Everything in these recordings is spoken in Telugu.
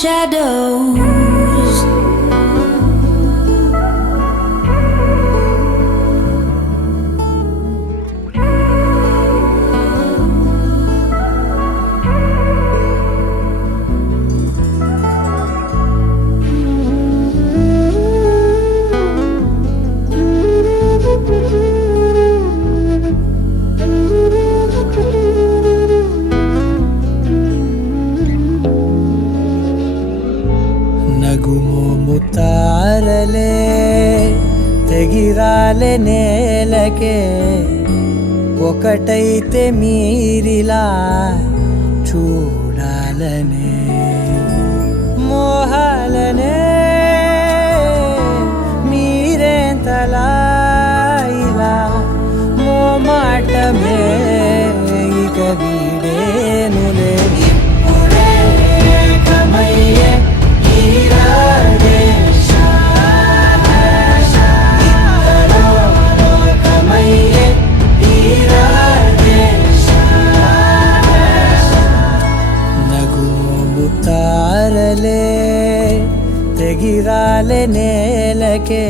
Shadows. నగుమోముతారలే తెగిరాలే నేలకే ఒకటైతే మీరిలా చూడాలనే మోహాలనే మీరేంతలా ఇలా మోమాటమే ఇక వీడేనులే ఇప్పుడే కమయ్యే నగుమోముతారలే తెగిరాలే నేలకే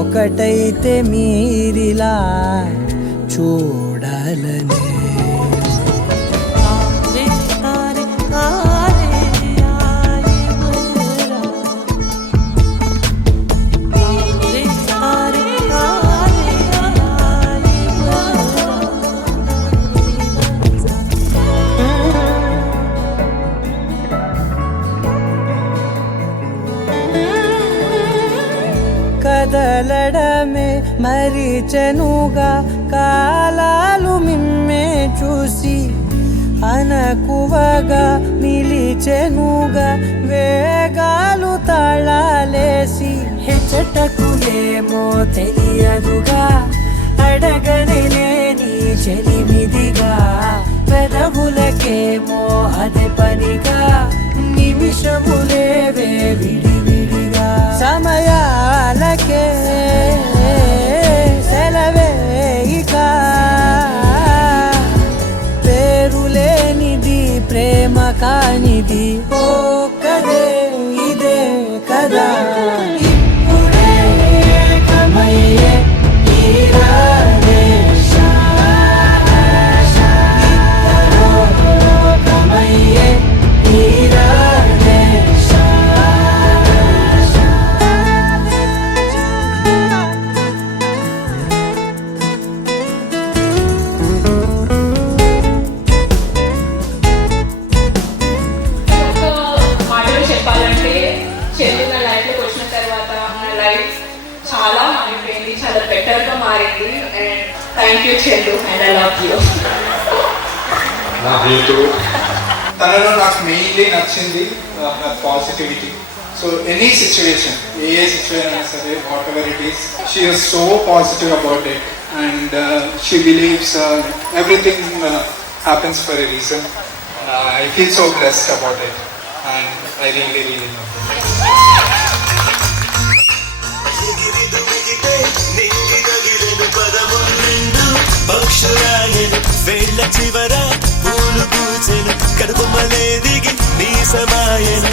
ఒకటైతే మీరిలా చూడాలనే కదలడమే మరిచెనుగా కాలాలు మిమ్మే చూసి అనకువగా నిలిచెనుగా వేగాలు తాళాలేసి హెచ్చటకులేమో తెలియదుగా అడగని లేని చెలిమిదిగా పెదవులకేమో అదే పనిగా నిమిషములేవే విడివిడిగా సమయాలకే సెలవే ఇక పేరులేనిది ప్రేమ కానిది ఓ కదే ఇదే కదా ఇప్పుడే కమయ్యే చెల్లి నా లైఫ్లోకి వచ్చిన తర్వాత నా లైఫ్ చాలా మారిపోయింది, చాలా బెటర్గా మారింది. అండ్ థ్యాంక్ యూ చెల్లు, అండ్ ఐ లవ్ యూ. తనలో నాకు మెయిన్లీ నచ్చింది పాజిటివిటీ. సో ఎనీ సిచ్యువేషన్, ఏ సిచ్యువేషన్ అయినా సరే, what ever it is, she is so positive about it and she believes everything happens for a reason. I feel so blessed about it and I really love చివర పూలు పూచెను కడుపు మలే దిగి నీ సమాయను